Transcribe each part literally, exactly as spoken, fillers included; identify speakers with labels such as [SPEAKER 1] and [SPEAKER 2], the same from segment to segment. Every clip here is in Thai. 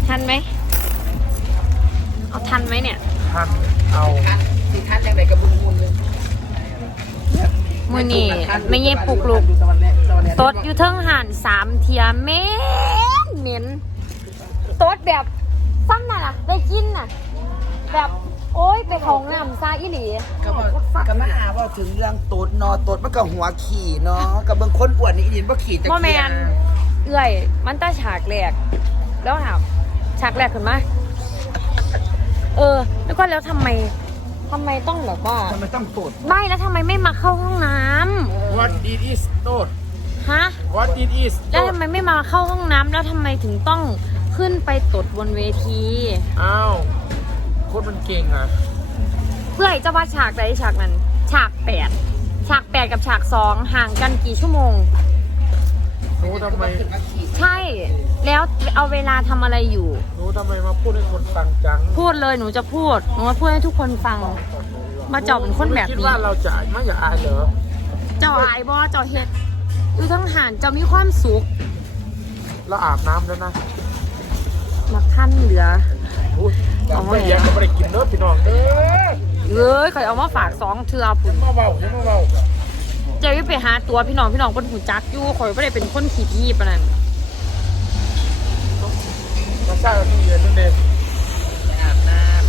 [SPEAKER 1] ทันไหมเอาทันไหมเนี่ย
[SPEAKER 2] ทันเอา
[SPEAKER 3] ที่ท่านยังไงกับบุญบุญเลย
[SPEAKER 1] มือนี่ไม่เย็บปลุกลูกตดอยู่เทิงห่านสามเทียเม้นเหม็นตดแบบซ้ำน่ะล่ะได้กินน่ะแบบโอ๊ยไปของน้ำซาอิหลี
[SPEAKER 3] ก็บอกก็มาหาว่าถึงเรื่องตูดนอตูดมันก็หัวขี่เนาะกับบางคนอ้วนนี่อินว่าขี่จะ
[SPEAKER 1] โมแมนเอื่อยมันตาฉากแหลกแล้วถามฉากแหลกขึ้นมาเออแล้วก็แล้วทำไมทำไมต้องแบบว่า
[SPEAKER 3] ทำไมต้องตูด
[SPEAKER 1] ไม่แล้วทำไมไม่มาเข้าห้องน้
[SPEAKER 2] ำ What it is ตูด
[SPEAKER 1] ฮะ
[SPEAKER 2] What it is
[SPEAKER 1] แล้วทำไมไม่มาเข้าห้องน้ำแล้วทำไมถึงต้องขึ้นไปตดบนเวที
[SPEAKER 2] อ้าวคนมันเก่งอ่ะ
[SPEAKER 1] เพื่อจะว่าฉากใดฉากนั้นฉากแปดฉากแปดกับฉากสองห่างกันกี่ชั่วโมง
[SPEAKER 2] รู้ทำไม
[SPEAKER 1] ใช่แล้วเอาเวลาทำอะไรอยู่
[SPEAKER 2] รู้ทำไมมาพูดให้คนฟังจัง
[SPEAKER 1] พูดเลยหนูจะพูดหนูจะพูดให้ทุกคนฟังมาเจ้าเป็นคนแบบนี้
[SPEAKER 2] คิดว่าเราจะไม่อยากอายเหรอ
[SPEAKER 1] เจ้าอายบ่เจ้าเฮ็ดอยู่ทั้งหานเจ้ามีความสุข
[SPEAKER 2] เราอาบน้ำแล้วนะ
[SPEAKER 1] มาขั้นเหลือ
[SPEAKER 2] เอาไม่แย่ก็ไม่ได้กินเด้อพี่น้องเด้อ
[SPEAKER 1] เอ้ยเคยเอามาฝากสองเทือปุ่น
[SPEAKER 2] มาเบามาเบา
[SPEAKER 1] เจ้าไปหาตัวพี่น้องพี่น้องบนหูจักอยู่คอยไม่ได้เป็นคนขี้ที่ปะนั่น
[SPEAKER 2] มาสร้างที่เย็นนั่นเอง
[SPEAKER 3] อาบน้ำ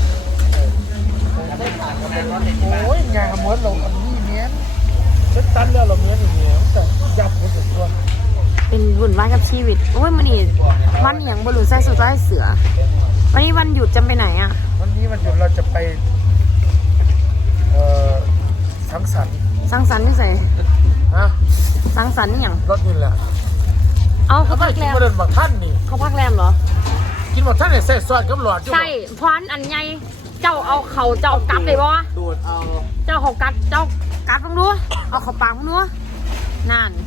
[SPEAKER 2] โอ้ยงานม้วนเราอันนี้เนี้ยฉันตันเรื่องเราเนี้ยอย่างเงี้ยแต่ยับหมดตัว
[SPEAKER 1] เป็นวุ่นวายกับชีวิตโอ้ยมันนี่วันอย่างบรุษใส่สุดใส่เสือวันนี้วันหยุดจะไปไหนอ่ะ
[SPEAKER 2] วันนี้วันหยุดเราจะไปเอ่อสังสรรค์
[SPEAKER 1] สังสรรค์นี่ใส่
[SPEAKER 2] ฮะ
[SPEAKER 1] สังสรรค์นี่อย่าง
[SPEAKER 2] รถนี่แหละ
[SPEAKER 1] เอาเขาพักแรม
[SPEAKER 2] เขาเดินมาท่านนี่
[SPEAKER 1] เขาพักแรมเหรอ
[SPEAKER 2] กินหมดท่านเนี่ยใส่ซอสกับหลอด
[SPEAKER 1] ใช่พรอันใหญ่เจ้าเอาเขาเจ้ากัดเลยบ่
[SPEAKER 3] ดูดเอา
[SPEAKER 1] เจ้าเขากัดเจ้ากัดบ้างดูเอาเขาปากบ้างดูนั่น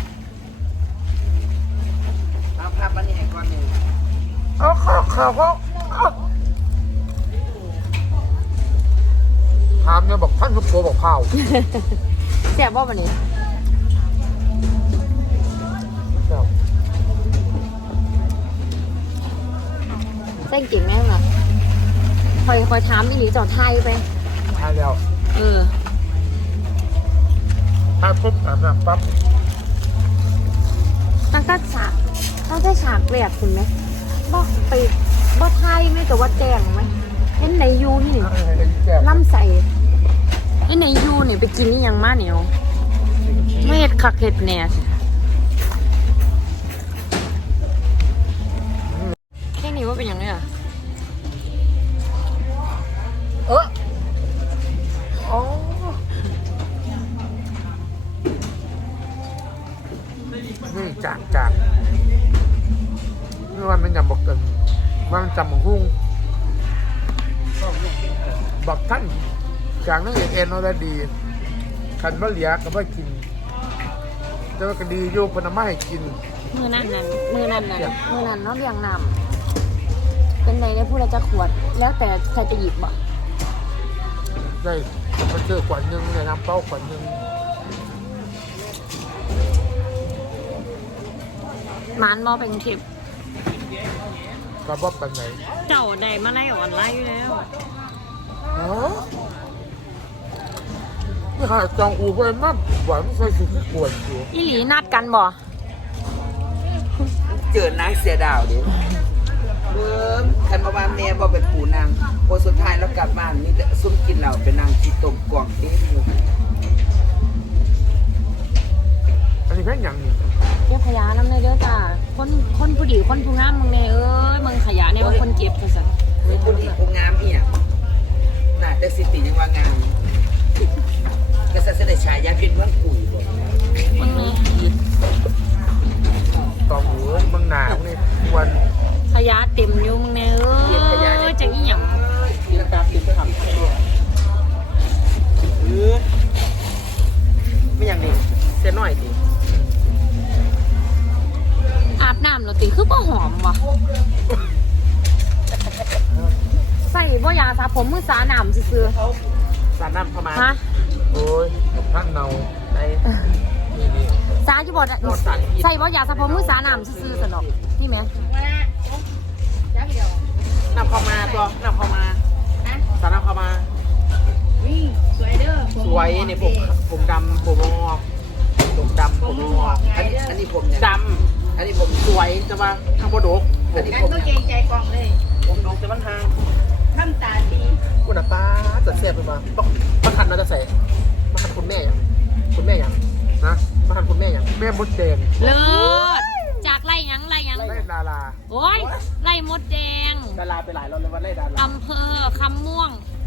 [SPEAKER 3] เอาภาพมันนี่ให้ก่อนหนึ่ง
[SPEAKER 2] เอาข้าวข้าวเขาถามเนี่ยบอกท่านทุกตัวบอกข้าว
[SPEAKER 1] แซ่บบ่วันนี้เส้นกิ่งแม่งเหรอคอยคอยถามอีหลีจอดไทยไป
[SPEAKER 2] ไทยแล้ว
[SPEAKER 1] เออ
[SPEAKER 2] ถ้าปุ๊บอาบน้ำปั๊บ
[SPEAKER 1] ตั้งแต่ฉากตั้งแต่ฉากแรกคุณไหมบ่ไปบ่ไทยไม่แต่ว่าแจงไหมเห็นในยูนี่ล่ำใส่เห็นในยูนี่ไปกินนี่ยังมาเหนียวไม่เห็ดคักเห็ดแหน่แค่นี้ว่าเป็นยังไงอ่ะ
[SPEAKER 2] เอออ๋อนี่จางจางนี่วันเป็นยำบอกกันมันจำของหุ้งบอกท่านจางนั่งเอ็นเอาได้ดีขันมะเหลียก็ไม่กินแต่ว่าก็ดีโยกพนมาให้กิน
[SPEAKER 1] มือนั่นนั่นมือนั่นนั่นมือนั่นเนาะเรียงนำเป็นไงได้พูดอะไรจะขวดแล้วแต่ใครจะหยิบบ่
[SPEAKER 2] ได้มาเจอขวดนึงเนี่ยน้ำเป้าขวดนึง
[SPEAKER 1] มานมอเป็นทิป
[SPEAKER 2] กระบอกปันไหน
[SPEAKER 1] เจ้าใดมาไล่ออนไลน์อยู่แล้ว
[SPEAKER 2] ฮะนี่ค่ะจองอูไปมากหวานใส่สุดที่ขวดอยู่
[SPEAKER 1] อีหลีนัดกันบ่
[SPEAKER 3] เจอนางเสียดาวดิเบิ้มคันมาบ้านแม่บ่เป็นปู่นางพอสุดท้ายแล้วกลับบ้านนี่แต่ซุ่มกินเหล้าเป็นนางขี้ตมกล่องเอ๊ะอยู่
[SPEAKER 2] อันนี้แค่ยังนี่
[SPEAKER 1] เก็บขยะน้ำในเด้อจ้าคนคนผู้ดีคนผู้งามมึงเนี่ยเอ้ยมึงขยะเนี่ยเป็นคนเก็บกันสัน
[SPEAKER 3] ผู้ดีผู้งามอีอ่ะน่าแต่สิติยังว่างามก็จะเสด็จฉายาเป็นเมืองปู่
[SPEAKER 1] มึงนี่
[SPEAKER 2] ต่อหัวมึงหนาวนี่วัน
[SPEAKER 1] ขยะเต็มอยู่มึงเนี่ยเอ้ยจะอีหยัง
[SPEAKER 3] กินตามกินไปทำเออไม่อย่างนี้เสียหน่อยดิ
[SPEAKER 1] อาบน้ำเราตีคือบ่หอมว่ะใส่บ่ยาสระผมมือสาหนามซื้อ
[SPEAKER 3] สาหนามประมาณ
[SPEAKER 1] ฮะ
[SPEAKER 2] โอ้ยท่านเนา
[SPEAKER 3] ใน
[SPEAKER 1] สาที่บอกใส่บ่ยาสระผมมือสาหนามซื้อสนอกนี่ไหม
[SPEAKER 3] นำเข้ามาตัวนำเข้ามาสารนำเข้ามา
[SPEAKER 4] นี่สวยเด้อ
[SPEAKER 3] สวยเนี่ยผมผมดำผมงอกผมดำผมงอกอันนี้อันนี้ผมเนี่ยดำอันนี้ผมสวยจะมาข้างบนดกอันนี้
[SPEAKER 4] งั้
[SPEAKER 3] ผ
[SPEAKER 4] น
[SPEAKER 3] ม
[SPEAKER 4] ก็เกรงใจกองเลย
[SPEAKER 3] ผมดกแต่มันห่าง
[SPEAKER 4] ทำตาดี
[SPEAKER 5] คุณป้าจะเสียบไปมาต้องมาทันเราจะใส่มาทันคุณแม่ยังคุณแม่ยัง
[SPEAKER 2] นะ
[SPEAKER 5] มาทันคุณแม่ยัง
[SPEAKER 2] แม่มดแดง
[SPEAKER 1] เลิศจากไล่หยังไล่หยัง
[SPEAKER 2] ได้ดารา
[SPEAKER 1] โอ้ยไล่มดแดง
[SPEAKER 5] ดาราไปหลายรอบเลยวันไล่ดารา
[SPEAKER 1] อำเภอคำม่วง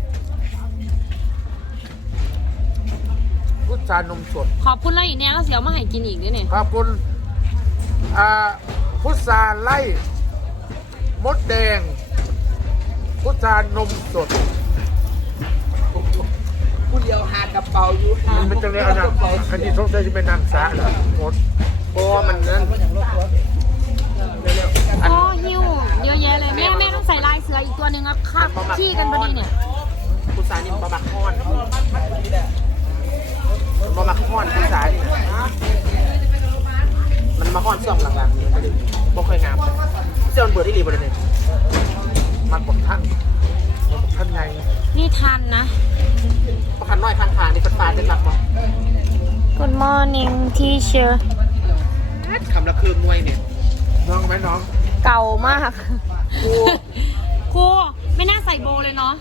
[SPEAKER 2] พุทธานมสด
[SPEAKER 1] ขอบคุณแล้วอีกเนี่ยก็เสียวมาให้กินอีกด้วยเนี่ย
[SPEAKER 2] ขอบคุณอ่าพุทธาไล่มดแดง พุทธานมสด
[SPEAKER 3] ผู้เดียวหากระเป๋าอยู่
[SPEAKER 2] มันเป็นจังเลยอันนั้นอันนี้สงสัยจะเป็นน้ำสาเหรอหมด
[SPEAKER 5] โอ้มันนั่น
[SPEAKER 1] อ๋อหิวเยอะแยะเลยแม่แม่ต้องใส่ลายเสืออีกตัวหนึ่งครับข้าขี้กันพอดีเนี่ย
[SPEAKER 5] คุณสานี่บะบักค้อนบะบักค้อนคุณสานี่มันมาค้อนซ่อมหลังๆนี่มันบ่ค่อยงามเจ้ามันเบื่อที่รีบเลยเนี่ย
[SPEAKER 2] มันบอกท่านมันบอกท่านไง
[SPEAKER 1] นี่ทันนะ
[SPEAKER 5] ประคันน้อยข้างทางนี่เป็นปลาเป็นหลักมั้ง
[SPEAKER 1] Good morning teacher
[SPEAKER 5] คำละคืนมวยเนี่ย
[SPEAKER 2] น้องไหมน้อง
[SPEAKER 1] เก่ามากครูครูไม่น่าใส่โบเลยเนาะ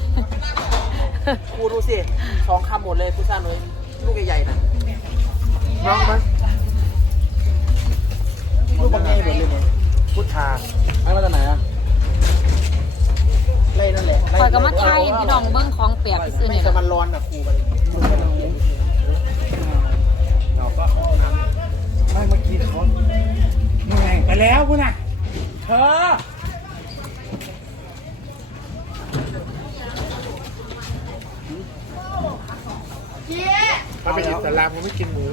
[SPEAKER 5] ครูดูสิสองคำหมดเลยผู้ชายเลยลูกใหญ่ๆนะ
[SPEAKER 2] น้องไหม
[SPEAKER 5] ลูกบางแง่เหมือนเลยเนี่ย
[SPEAKER 2] พุทธา
[SPEAKER 5] ไอ้มาจากไหนอะไล่นั่นแหละ
[SPEAKER 1] คอยกับมาไทยพี่น้องเบิ้งของเปียกซื้อ
[SPEAKER 5] ไม่
[SPEAKER 1] เนี่ย
[SPEAKER 5] จะมันร้อนอะครูไปเราก็ห้องน้ำ
[SPEAKER 2] ไม่เมื่อกี้เขาเหนื่อยไปแล้วคุณน่ะเธอเขาเป็นอิสลามเขาไม่กินหมู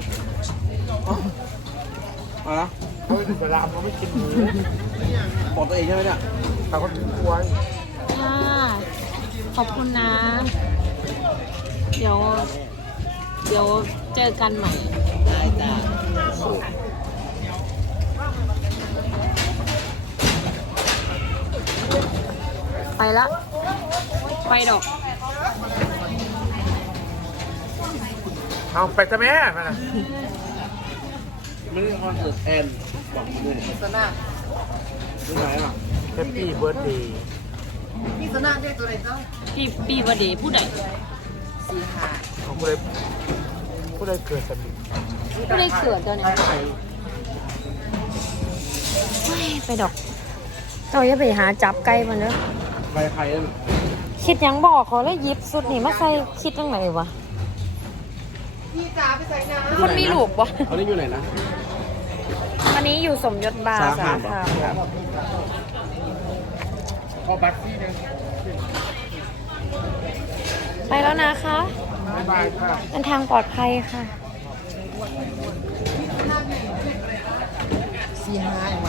[SPEAKER 5] อ๋อ
[SPEAKER 2] เขาเป็นอิสลามเขาไม่กินหมู
[SPEAKER 5] บอกตัวเองใช่ไหมเนี่ย
[SPEAKER 2] เขาก็ทิ้งไว้
[SPEAKER 1] ค่ะ ขอบคุณนะ เดี๋ยว เดี๋ยวเจอกันใหม่
[SPEAKER 5] ได้จ้า
[SPEAKER 1] ไปละไปดอก
[SPEAKER 2] เอาไปจะแม่มาน่ะ
[SPEAKER 5] ไม่ได้คอนเสิร์ตแอนบอกมือสนาที่ไหนอ่ะ
[SPEAKER 2] แฮปปี้เบิร์ดเดย์
[SPEAKER 5] ที่สนาได้ตัวไหนเจ้า
[SPEAKER 1] ปีปีวันเดย์ผู้ใด
[SPEAKER 5] สี่ห้า
[SPEAKER 2] ของผู้ใดผู้ใดเกิดสนิท
[SPEAKER 1] ผู้ใดเกิดตัวเนี่ยเฮ้ยไปดอกเราอย่าไปหาจับไก่มันเนอะ
[SPEAKER 5] ใบไผ่นั่น
[SPEAKER 1] คิดหยังบอกเขาแล้วหยิบสุดนี่มาใส่คิดยังไงวะ
[SPEAKER 4] พี่จ๋าไปใส่น้
[SPEAKER 1] คนมีลูกวะ
[SPEAKER 5] เขาได้อยู่ไหนนะ
[SPEAKER 1] วันนี้อยู่สมยศบาร์สาขา
[SPEAKER 2] เอาบัตรที่นึง
[SPEAKER 1] ไปแล้วนะคะ
[SPEAKER 2] บ๊ายบายค่ะ
[SPEAKER 1] เดินทางปลอดภัยค่ะ
[SPEAKER 5] สี่ห้ามา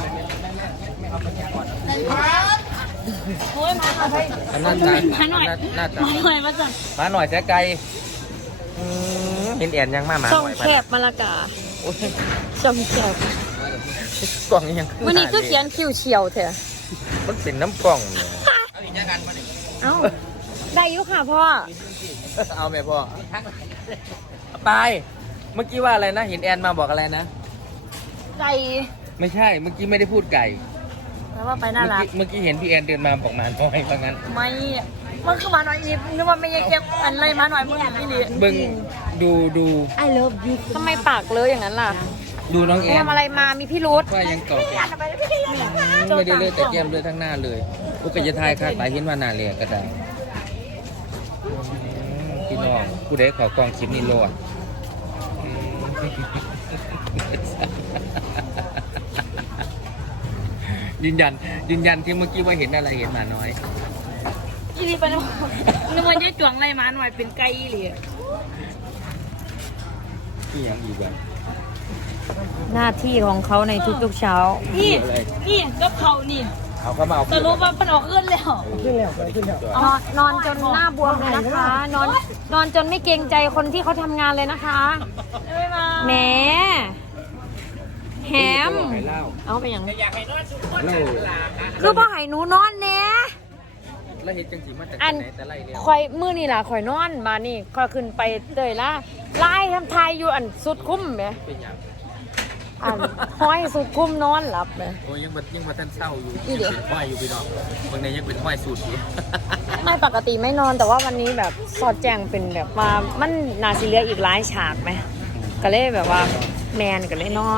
[SPEAKER 1] โอ้ยมาค่ะ
[SPEAKER 6] น่าจะ
[SPEAKER 1] มาหน่อย
[SPEAKER 6] น่าจะ
[SPEAKER 1] มาหน่อยมาจัด
[SPEAKER 6] มาหน่อยแจ๊ไก่อืมเห็นแอนยังมาหมา
[SPEAKER 1] ช่อง
[SPEAKER 6] หน่อย
[SPEAKER 1] แคบมาละกา
[SPEAKER 6] โอ้ย
[SPEAKER 1] ช่องแคบ
[SPEAKER 6] กล่องยัง
[SPEAKER 1] วันนี้คือเขียนคิวเฉียวเถอะ
[SPEAKER 6] มันเป็นน้ำกล่องเนี่ย
[SPEAKER 1] เอ้าได้อยุค่ะพ่อ
[SPEAKER 6] เอาไหมพ่อไปเมื่อกี้ว่าอะไรนะ เห็นแอนมาบอกอะไรนะ
[SPEAKER 1] ไก่
[SPEAKER 6] ไม่ใช่ เมื่อกี้ไม่ได้พูดไก่
[SPEAKER 1] แล้วว่าไปน่า
[SPEAKER 6] เมื่อ
[SPEAKER 1] รัก
[SPEAKER 6] กี้เมื่อกี้เห็นพี่แอนเดินมาบอกหมาน้อยว่างั้น
[SPEAKER 1] ไม่มันคือหมาหน่อยอีฟนึกว่าไม่ใช่เก็บอันไรหมาหน่อยมึงนี่ดิ
[SPEAKER 6] เบิ้งดูดู
[SPEAKER 1] I love you ทำไมปากเลอะอย่างนั้นล่ะ
[SPEAKER 6] ดูน้อง
[SPEAKER 1] ไป
[SPEAKER 6] แอน
[SPEAKER 1] ทำอะไรมามีพี่รุธ
[SPEAKER 6] ว่ายังเก่าแก่ไม่ได้เลือดแต่แก้มเลือดทั้งหน้าเลยอุกจะทายค่ะตายเห็นว่าหน้าเลยก็ได้อืมพี่น้องผู้ใดขอกองคลิปนี้โลดอืมยืนยันยืนยันที่เมื่อกี้ว่าเห็นอะไรเห็นหมาน้อย
[SPEAKER 1] อีนี่ปะนึกนึกว่าจะจวงไรหมาหน่อยเป็นไก่อีหลี
[SPEAKER 6] ที่ยังอีกแบบ
[SPEAKER 1] หน้าที่ของเขาในทุกๆเช้า นี่ นี่ก็เขานี่
[SPEAKER 6] เอาเข้ามาเอา
[SPEAKER 1] จะรู้ว่ามันออกเอื้อนแล้ว
[SPEAKER 6] ขึ้นแล้วขึ้นแล้ว
[SPEAKER 1] นอนนอนจนหน้าบวมเลยนะคะ นอนนอนจนไม่เกรงใจคนที่เขาทำงานเลยนะคะแหมแฮม
[SPEAKER 6] ไข่เล่า
[SPEAKER 1] เอาไปยัง
[SPEAKER 6] เล่า
[SPEAKER 1] คือบ่ให้หนูนอนแหน่
[SPEAKER 6] แล้วเห็ดจังสีมาจาก
[SPEAKER 1] อัน
[SPEAKER 6] ไหนแต่ไรเรีย
[SPEAKER 1] คอยมื้อนี่ล่ะคอยนอนมานี่คอยขึ้นไปเตยล่ะไล่ทำทายอยู่อันสุดคุ้มแหม
[SPEAKER 6] เป็นอย่าง
[SPEAKER 1] อันห้อยสุดคุ้มนอนหลับแหม
[SPEAKER 6] โอ้ยยังบัดยังมาท่านเศร้าอยู่
[SPEAKER 1] อี
[SPEAKER 6] ยัง
[SPEAKER 1] เดี๋ยว
[SPEAKER 6] เป็นห้อยอยู่พี่น้องบางในยังเป็นห้อยสูตรอยู่
[SPEAKER 1] ไม่ปกติไม่นอนแต่ว่าวันนี้แบบสอดแจงเป็นแบบว่ามันนาซีเรียอีกหลายฉากไหมก็เลยแบบว่าแมนก็เลยนอน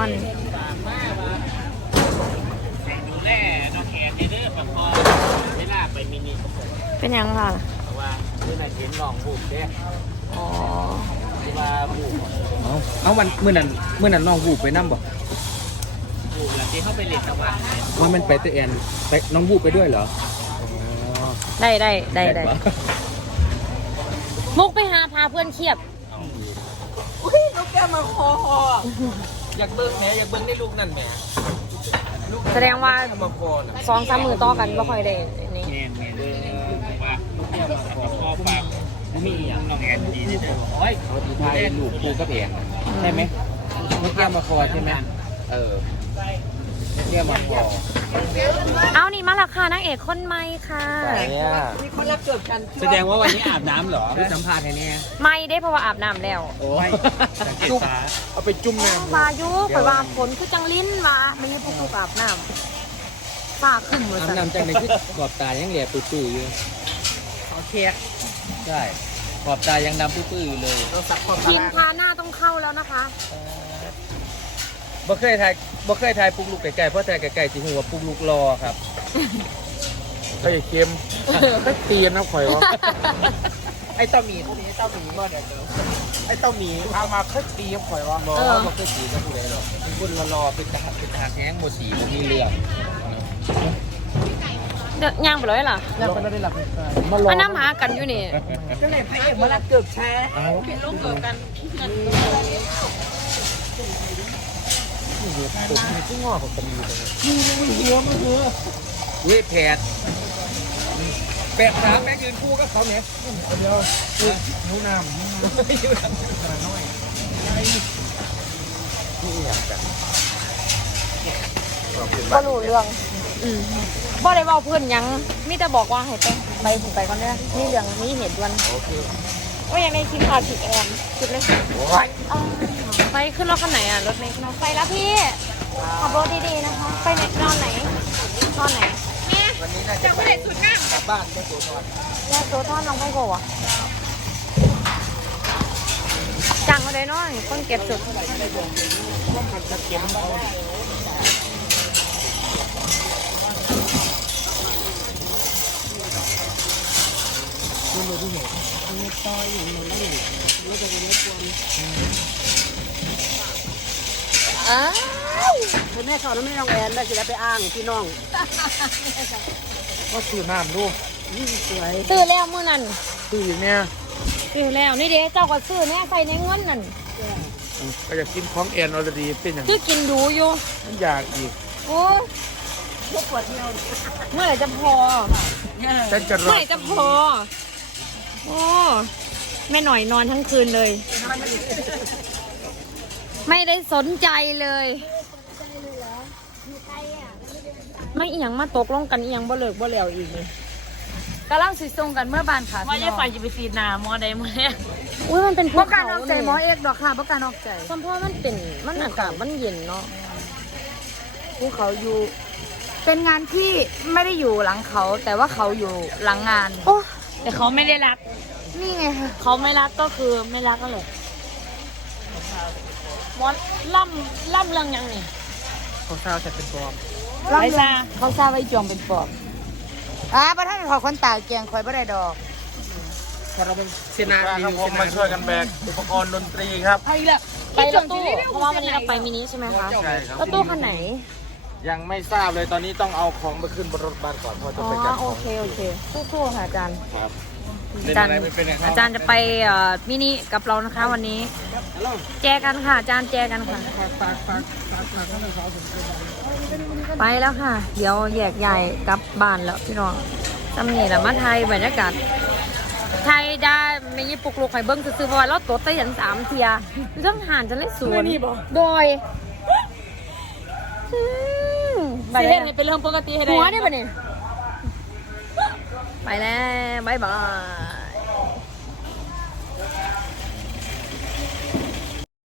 [SPEAKER 5] ดูแลน้องแขกเด้อปะพอเวลาไปมินิ
[SPEAKER 1] เป็นยังค่ะ
[SPEAKER 5] เพราะว่าเมื่อไหร่เห็นน้องบุกเด้
[SPEAKER 1] อ๋อ
[SPEAKER 5] ที่ว่าบุก
[SPEAKER 6] เอาเอาวันเมื่อนั้นเมื่อนั้นน้องวูบไปนั่บ่
[SPEAKER 5] บุกแล้วที่เข้าไปเล่นตะวัน
[SPEAKER 6] ว่ามันไปเตะแอนไปน้องวูบไปด้วยเหรออ๋อ
[SPEAKER 1] ได้ได้ได้ได้
[SPEAKER 6] ปะ
[SPEAKER 1] มุกไปหาพาเพื่อนเทียบ
[SPEAKER 3] อุ้ยลูกแก้วมาคอหอ
[SPEAKER 6] อยากเบิ้งแหมอยากเบิ้งได้ลูกนั่นแหม
[SPEAKER 1] แสดงว่า
[SPEAKER 6] มาพอน่ะ
[SPEAKER 1] สองสามมือต่อกันไม่ค่อยได้นี่
[SPEAKER 5] แมนแมนเลยว่าลูกแก้วมาขอพ่อฝากมีอย่างน้องแอนดีเด้อโอ้ย
[SPEAKER 6] เขาทีไทยลูกปูกับแอนใช่ไหมลูกแก้วมาคอใช่ไหมเออลูกแก้วมาคอ
[SPEAKER 1] เอานี่มาราคานางเอกคนใหม่ค่ะ
[SPEAKER 6] เนี่ย
[SPEAKER 3] มีคนรับเกือบกัน
[SPEAKER 5] แสดงว่าวันนี้อาบน้ำเหรอ
[SPEAKER 6] ไปสัมภาษณ์ให้เนี่ย
[SPEAKER 1] ไม่ได้เพราะว่าอาบน้ำแล้ว
[SPEAKER 6] โอ้ย
[SPEAKER 5] สังเกตตา
[SPEAKER 2] เอาไปจุ่มน้ำ
[SPEAKER 1] วายุข่อยว่าฝนคือจังลิ้นมาไม่ใช่พวกกูอาบน้ำฝ้าขึ้นเหมือน
[SPEAKER 6] อาบ
[SPEAKER 1] กัน
[SPEAKER 6] น้ำจังในที่ขอบตายังเหลียปื้อๆอยู่
[SPEAKER 3] ขอเค้ก
[SPEAKER 6] ใช่ขอบตายังดำปื้อๆอยู่เลย
[SPEAKER 3] ต้องซักความ
[SPEAKER 1] ทีมทาหน้าต้องเข้าแล้วนะคะ
[SPEAKER 6] บ่เคยถ่ายบ่เคยถ่ายปุกลูกไก่ๆเพราะถ่ายไก่ๆสิหัวาปุกลูกรอครับ
[SPEAKER 2] ไข่เค็มก็เตียนนะข่อยวะ
[SPEAKER 3] ไอ้เต้าหมีพวกนี้ไอ้เต้าหมีบ่เดี๋ยวเดี๋ยวไอ้เต้าหมี
[SPEAKER 2] พามาค่อยตีครับข่อยวะ
[SPEAKER 6] บ่บ่เคยสีกับผู้ใดหรอกเป็นคนรอๆเป็นทหารเป็นทหารแห้งบ่สีบ่มีเรื่อง
[SPEAKER 1] เดี๋ยวย่างไปเลยล่ะ
[SPEAKER 2] แล้วก็ได้หลับมารอ
[SPEAKER 1] อันน้ำหากันอยู่นี่
[SPEAKER 3] ก็เลยพระเอกมารับเกือบแชร์
[SPEAKER 6] เอา
[SPEAKER 1] เป็นลูกเกิดกัน
[SPEAKER 2] ผมมีที่งอของผมอยู่เลย
[SPEAKER 6] เว้ยแผดแปดสามแม่งยืนคู่กับเขาเนี่ย
[SPEAKER 2] เดี๋ยวนิ้วน้ำนิ้วน้ำ
[SPEAKER 6] อยู่ทางน้อยนี่อย่างกัน
[SPEAKER 1] ก็รู้เรื่องอืมบ่ได้บอกเพื่อนหยังมีแต่บอกว่าให้ไปไปผมไปก่อนเด้อนี่เรื่องนี้เหตุด่วน
[SPEAKER 6] โอเค
[SPEAKER 1] ว่าอย่างในทีมข่าวผิดแอนจุดเลย
[SPEAKER 2] โอ้ย
[SPEAKER 1] อ่าไปขึ้นรถคันไหนอ่ะรถเมล์ขึ้นรถไฟแล้วพี่ขับรถดีๆนะคะไปไหนนอนไหนนอนไหน
[SPEAKER 6] วันนี้น่าจะไปกลับบ้านไม่ตัวนอน
[SPEAKER 1] แยกตัวท่อนน้องไฟโกะจังมาเลยน้อยคนเก็บสุดอ้าว
[SPEAKER 3] คือแม่เขาแล้วแม่น้องแอนได้จะได้ไปอ้างพี่น้อง
[SPEAKER 2] ก็ซื้อน้ำดู
[SPEAKER 3] สวย
[SPEAKER 1] ซื้อแล้วมื้อนั้น
[SPEAKER 2] ซื้อเนี่ย
[SPEAKER 1] ซื้อแล้วนี่เด้เจ้าก็ซื้อแน่ใส่ในเงินนั่น
[SPEAKER 2] ก็อยากกินของแอนออลดีเป็นอย่าง
[SPEAKER 1] คือกินดูอยู่
[SPEAKER 2] มันอยากอีก
[SPEAKER 1] โอ้ยเมื่อไหร่จะพอ
[SPEAKER 2] ฉันจะร
[SPEAKER 1] เมื่อ
[SPEAKER 2] อ
[SPEAKER 1] ไหร่จะพอ โอ้แม่หน่อยนอนทั้งคืนเลย ไม่ได้สนใจเลย ไม่เอียงมาตกลงกันเอียงบ่เลิกบ่แล้วอีกเลย
[SPEAKER 4] กำลังสิส่งกันเมื่อบานค่ะ
[SPEAKER 1] ว่าจะไฟจะไปฟีดนาหมอใดหมอเนี่ย
[SPEAKER 4] อุ้ยมันเป็นพวกการออกใจหมอ
[SPEAKER 1] เอ
[SPEAKER 4] เอกดอกค่ะพวกการออกใจ
[SPEAKER 1] สัมพ่อมันเป็นมันอากาศมันเย็นเนาะ
[SPEAKER 4] ภูเขาอยู่ เป็นงานที่ไม่ได้อยู่หลังเขา แต่ว่าเขาอยู่หลังงาน
[SPEAKER 1] โอ้แต่เขาไม่ได้รัก
[SPEAKER 4] นี่ไงค่ะ
[SPEAKER 1] เขาไม่รักก็คือไม่รักก็เลยมอนล่ำล่ำเรื่องยังนี่
[SPEAKER 2] ของข้าวฉันเป็นบอม
[SPEAKER 1] ไรซา
[SPEAKER 4] เขาทราบว่าจอมเป็นปอบอ่าประธานขอคนตายแกงคอยบ่ได้ดอก
[SPEAKER 2] ถ้าเราเป็นเซนาดีผมมาช่วยกันแบกอุปกรณ์ดนตรีครับ
[SPEAKER 1] ไปละไปรถตู้เพราะว่าวันนี้เราไปมินิใช่ไหมคะ
[SPEAKER 2] ใช่ครับ
[SPEAKER 1] รถตู้คันไหน
[SPEAKER 2] ยังไม่ทราบเลยตอนนี้ต้องเอาของไปขึ้นบนรถบัสก่อนเพอจะ
[SPEAKER 1] อ๋อ
[SPEAKER 2] ไปจัดข
[SPEAKER 1] โอ
[SPEAKER 2] อง
[SPEAKER 1] เคโอเคสู้ๆค่ะอาจารย์
[SPEAKER 2] ครับ
[SPEAKER 1] อาจารย์อาจารย์จะไปเอ่อมินิกับเรานะคะวันนี้ แจกันค่ะอาจารย์แจกันค่ะไปแล้วค่ะ เดี๋ยวแยกใหญ่กลับบ้านแล้วพี่น้องจำนี่แหละมาไทยบรรยากาศไทยได้ไม่ยี่ปุกลูกไข่เบิ้งซื้อๆเพราะว่าเราตดไปยันสามเทียเรื่องหานจะเล่นสวนโดยไป
[SPEAKER 4] เสี
[SPEAKER 1] แล้
[SPEAKER 4] ยว ให้เป็นเรื่องปกติให้ได้
[SPEAKER 1] หัวได้ปะเนี่ยไปแล้วบายบาย